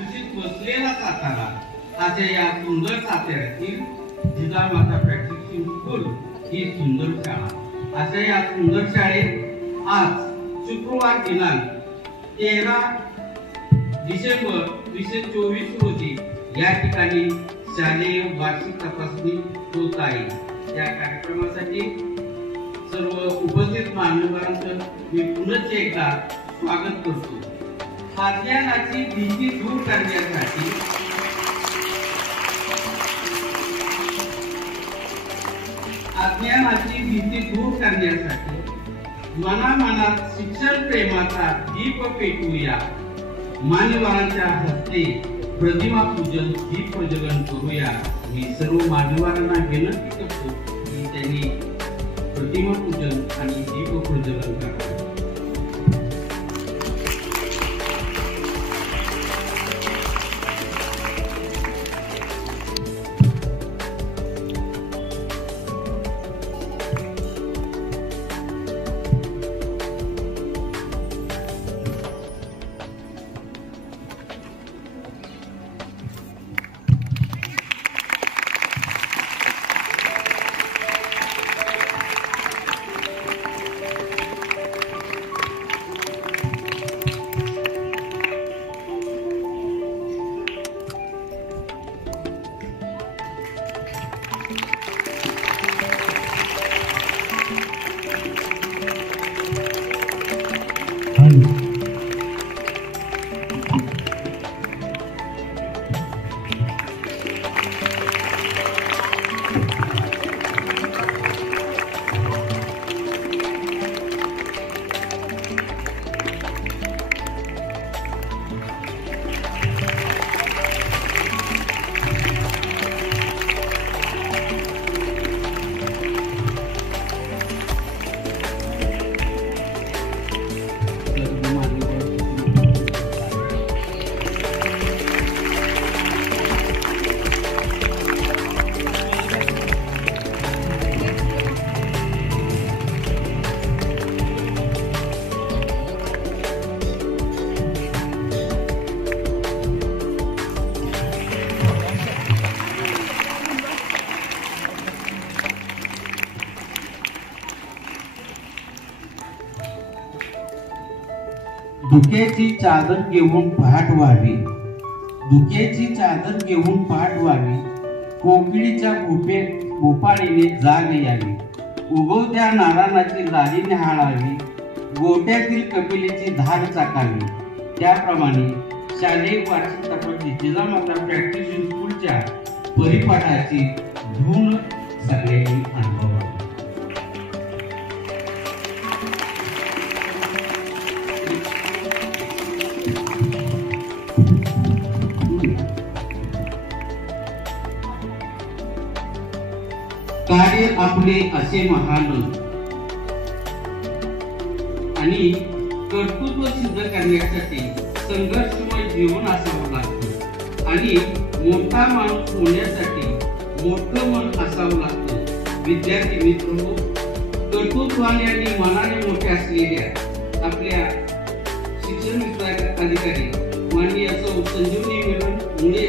कुशीत बसलेला सातारा अशा या सुंदर साताऱ्यातील जिजामाता प्रॅक्टिस स्कूल ही सुंदर शाळा अशा या सुंदर शाळेत आज शुक्रवार दिनांक 13 डिसेंबर 2024 रोजी या ठिकाणी शालेय वार्षिक तपासणी होत आहे। या कार्यक्रमासाठी सर्व उपस्थित मान्यवरांचं मी पुनः एकदा स्वागत करतो। अज्ञानाची भीती दूर करण्यासाठी मनामनात शिक्षण प्रेमाचा दीप पेटवूया। मान्यवरांच्या हस्ते प्रतिमा पूजन दीप प्रज्वलन करूया। मी सर्व मान्यवरांना विनंती करतो की त्यांनी प्रतिमा पूजन आणि दीप प्रज्वलन करावे। धुक्याची चादर घेऊन पहाट व्हावी, धुक्याची चादर घेऊन पहाट व्हावी, कोकिळीच्या भोपाळीने जाग यावी, उगवत्या नारायणाची लाली न्याहाळावी, गोट्यातील कपिलेची धार चाकावी। त्याप्रमाणे शालेय वार्षिक तपासणी जिजामाता प्रॅक्टिस स्कूलच्या परिपाठाची धून सगळ्यांनी अनुभवावी। कार्य आपले असे महान आणि कर्तृत्व सिद्ध करण्यासाठी संघर्षमय जीवन असावं लागतं आणि मोठा माणूस होण्यासाठी मोठं मन असावं लागतं। विद्यार्थी मित्र, कर्तृत्वाने आणि मनाने मोठे असलेल्या आपल्या शिक्षण विभाग अधिकारी माननीय सौ संजीवनी मिलन मुळे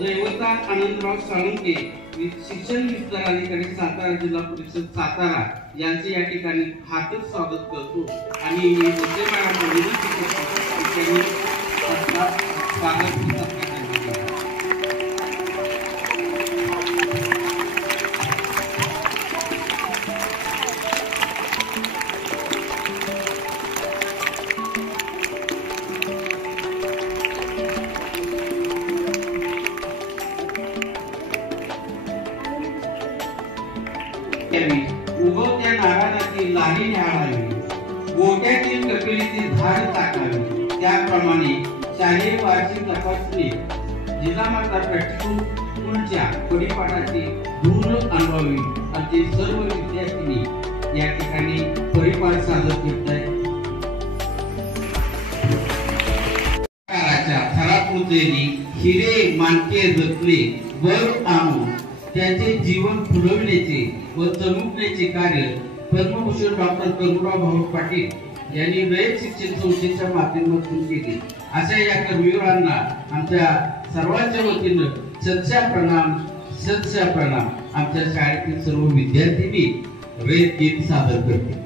जयवंता आनंदराव साळुंके शिक्षण विस्तार अधिकारी सातारा जिल्हा परिषद सातारा यांचे या ठिकाणी हार्दिक स्वागत करतो आणि मी मुद्देमारांना विनंती करतो की त्यांनी स्वागत उगवत्या नारायणाची लाली न्याहाळावी, गोट्यातील कपिलेची धार टाकावी। त्याप्रमाणे शालेय वार्षिक तपासणी जिजामाता प्रॅक्टिस स्कूलच्या परिपाठाची धून अनुभवावी असे सर्व विद्यार्थ्यांनी या ठिकाणी परिपाठ सादर करत आहेत। थरापुरलेली हिरे मानके रचले वर आणून त्याचे जीवन फुलवण्याचे व चमकण्याचे कार्य पद्मभूषण डॉक्टर करुणराव भाऊ पाटील यांनी रयत शिक्षण संस्थेच्या माध्यमातून केली. अशा या कर्मवीरांना आमच्या सर्वांच्या वतीनं सच्चा प्रणाम, सच्चा प्रणाम. आमच्या शाळेतील सर्व विद्यार्थ्यांनी रयत गीत सादर करते.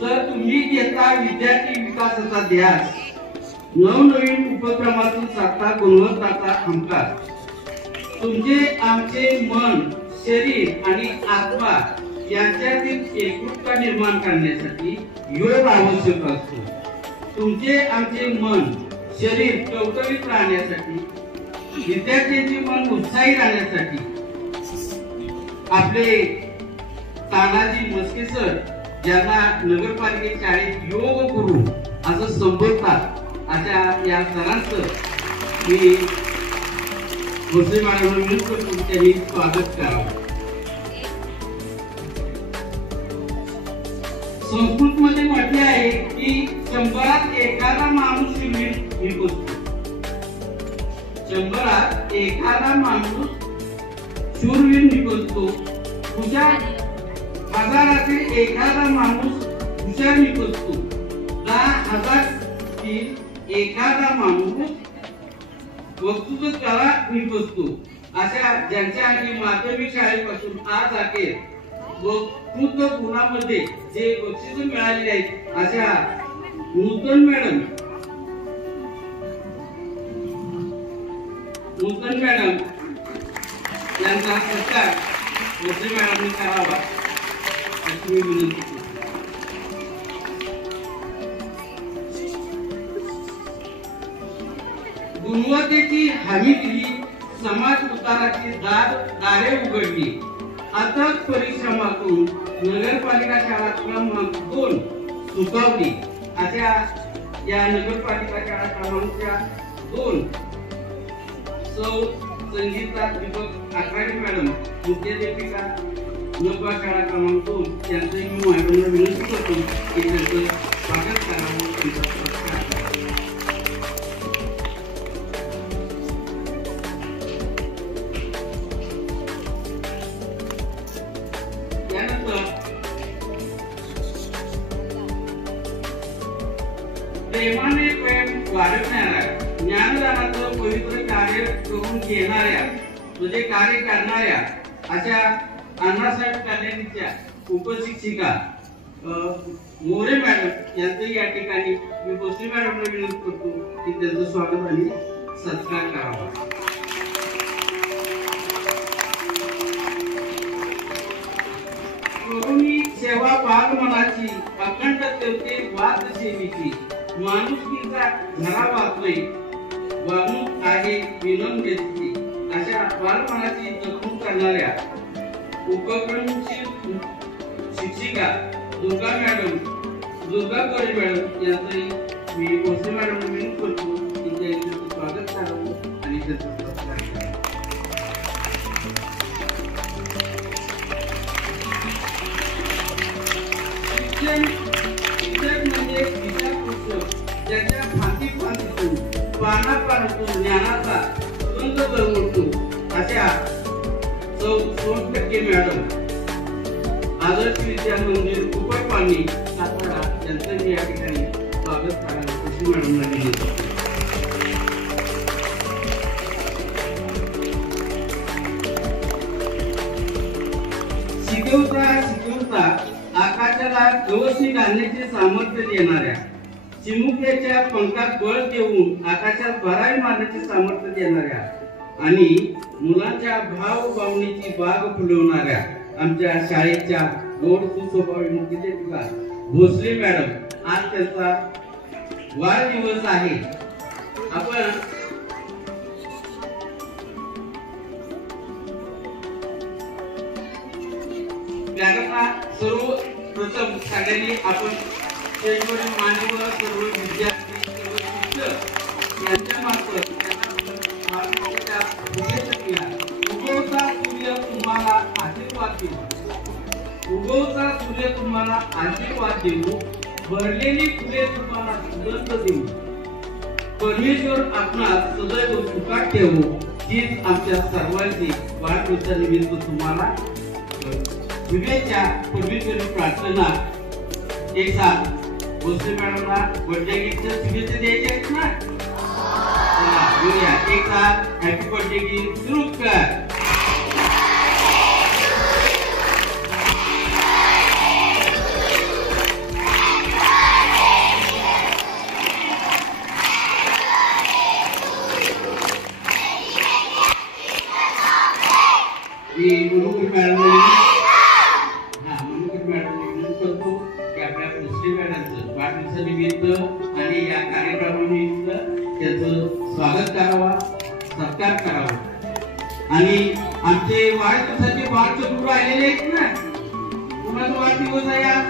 तर तुम्ही घेता विद्यार्थी विकासाचा ध्यास, नवनवीन उपक्रमातून साधता गुणवत्ताचा हमकार. तुमचे आमचे मन, शरीर आणि आत्मा यांच्यातील एकरूपता निर्माण करण्यासाठी योग आवश्यक असतो. तुमचे आमचे मन, शरीर टवटवीत राहण्यासाठी, विद्यार्थ्यांचे मन उत्साही राहण्यासाठी आपले तानाजी मस्के सर, ज्यांना नगरपालिके शाळेत योग गुरु असं संबोधतात, अशा या सरांचं मी भोसले मॅडमला विनंती करतो त्यांनी स्वागत करावं. संस्कृतमध्ये म्हटले आहे की 100त एखादा माणूस शूरवीर निघतो. 100त एखादा माणूस शूरवीर निघतो. 1000 एखादा माणूस हुशार निघतो. 10,000 एखादा माणूस वक्तृत्व कला निघतो. अशा ज्यांच्या आधी माध्यमिक शाळेपासून आज अखेर वक्तृत्व गुणामध्ये जे बक्षीस मिळालेले आहेत, अशा नूतन मॅडम यांचा सत्कार भोसले मॅडमने करावा अशी मी विनंती करतो. गुणवत्तेची हमी दिली, समाज उताराची दारे उघडली. अथक परिश्रमातून नगरपालिका शाळा क्रमांक 2 सुकावली. अशा या नगरपालिका शाळा क्रमांक 2 सौ संगीता दीपक आखाडे मॅडम, मुख्याध्यापिका नगरपालिका शाळा क्रमांक 2 यांचे मी मॅडमला विनंती करतो की त्यांचं स्वागत करावं. प्रेमाने प्रेम वाढवणाऱ्या, ज्ञानदानाचं पवित्र कार्य करून घेणाऱ्या, म्हणजे कार्य करणाऱ्या अशा अण्णासाहेब कल्याणीच्या उपशिक्षिका मोरे मॅडम यांचं या ठिकाणी मी भोसले मॅडमला विनंती करतो की त्यांचं स्वागत आणि सत्कार करावा. अखंड ठेवते वाद सेवेची, माणुसकीचा धरा वाचले, वागणूक आहे विनम्रतेची, अशा बालपणाची जपणूक करणाऱ्या उपक्रमशील शिक्षिका दुर्गा कोरे मॅडम यांचंही मी भोसले मॅडम विनंती करतो की त्यांचं स्वागत करावं आणि त्यांचं सत्कार करावं. शिक्षण म्हणजे विचारपुस्तक ज्याच्या फांदीतून पानापासून ज्ञानाचा सुगंध दरवळतो अशा सोनटक्के मॅडम आदर्श विद्या मंदिर कुपटपाणी सातारा यांचं मी या ठिकाणी स्वागत करायला खुशी मॅडमला विनंती करतो. शिकवता आकाशाला गवसणी घालण्याचे सामर्थ्य देणाऱ्या, चिमुकल्याच्या पंखात बळ देऊन आकाशात भरारी मारण्याचे सामर्थ्य देणाऱ्या आणि मुलांच्या भाव भावनेची बाग फुलवणाऱ्या आमच्या शाळेच्या गोड सुस्वभावी मुख्याध्यापिका भोसले मॅडम आज त्यांचा वाढदिवस आहे. आपण त्यांना सर्वप्रथम सगळ्यांनी आपण स्टेजवरील मान्यवर सर्व विद्यार्थी सर्व शिक्षक यांच्या मार्फत उगवता सूर्य तुम्हाला आशीर्वाद देऊ, उगवता सूर्य तुम्हाला आशीर्वाद देऊ, भरलेली फुले तुम्हाला सुगंध देऊ, परमेश्वर आपणास सदैव सुखात ठेवू, हीच आमच्या सर्वांची वाढदिवसानिमित्त तुम्हाला शुभेच्छा परमेश्वरी प्रार्थना. एक साथ भोसले मॅडमला बर्थडे गिफ्टच्या शुभेच्छा द्यायच्या आहेत ना. एक साथ हॅपी बर्थडे गिफ्ट सुरू कर. आणि या कार्यक्रमानिमित्त त्याचं स्वागत करावा, सत्कार करावा. आणि आमचे वाढदिवसाचे वाढचौर आलेले आहेत ना, कुणाचा वाढदिवस आहे आज?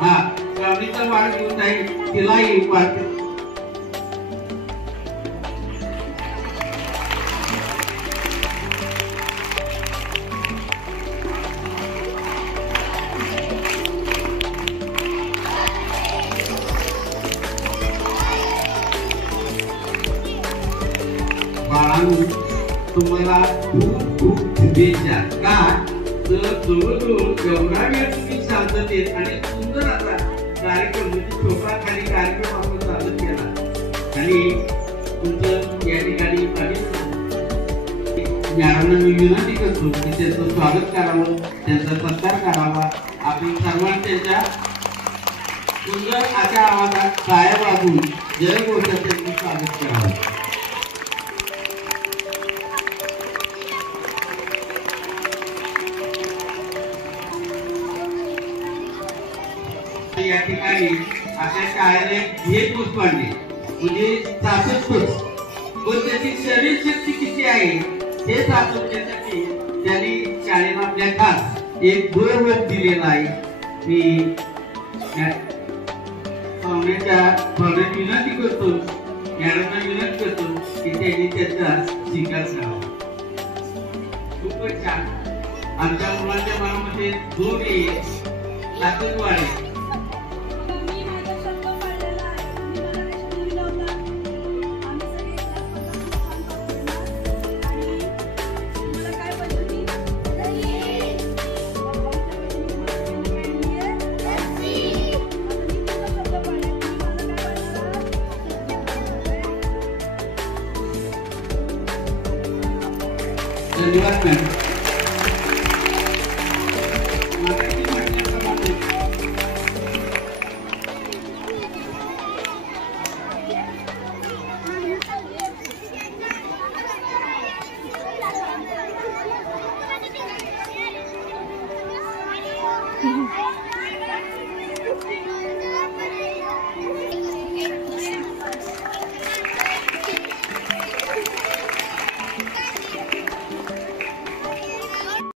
हा श्रावणीचा वाढदिवस आहे, तिलाही वाढदिवस तुम्हाला खूप खूप शुभेच्छा. का तर जवळजवळ एवढा वेळ तुम्ही शांततेत आणि सुंदर असा कार्यक्रम म्हणजे छोटा खाली कार्यक्रम आपण चालू केला आणि तुमचं या ठिकाणी मॅडमना मी विनंती करतो की त्याचं स्वागत करावं, त्यांचा सत्कार करावा. आपण सर्वांच्या सुंदर अशा आवाजात टाळ्या वाजवून जयघोषाचं त्यांचं स्वागत करावं. या ठिकाणी आपल्या शाळेने भेट पुष्पांनी म्हणजे 66 पण त्याची शरीर शक्ती किती आहे हे दाखवण्यासाठी त्यांनी शाळेला आपल्या खास एक गौरव दिलेला आहे. मी पाहुण्याची विनंती करतो, मॅडमला विनंती करतो की त्यांनी त्याचा स्वीकार करावा. खूपच छान. आमच्या मुलांच्या मनामध्ये जोर येईल, ताकद वाढेल. धन्यवाद मॅडम.